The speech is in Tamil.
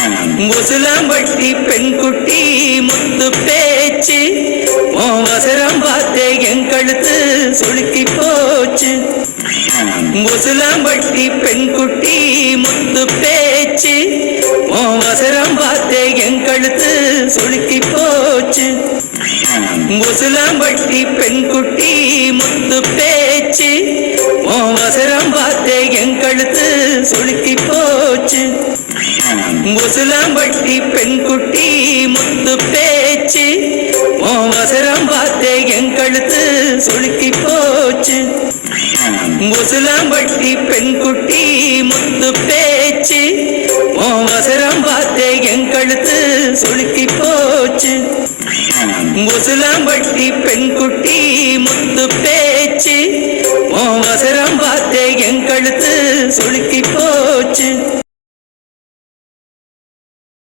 முசுலாம்பட்டி பெண்குட்டி முத்து பேச்சு வசரம் பார்த்தே என் கழுத்து சுளுக்கி போச்சு. முசுலாம்பட்டி பெண்குட்டி முத்து பேச்சு வசரம் பார்த்தே என் கழுத்து சுளுக்கி போச்சு. முசுலாம்பட்டி பெண்குட்டி முத்து பேச்சு வசரம் பார்த்தே என் கழுத்து சுளுக்கி போச்சு. முசுலாம்பட்டி பெண்குட்டி முத்து பேச்சு வசரம் பார்த்தே என் கழுத்து சுளுக்கி போச்சு. முசுலாம்பட்டி பெண்குட்டி முத்து பேச்சு வசரம் பார்த்தே என் கழுத்து சுளுக்கி போச்சு. முசுலாம்பட்டி பெண்குட்டி முத்து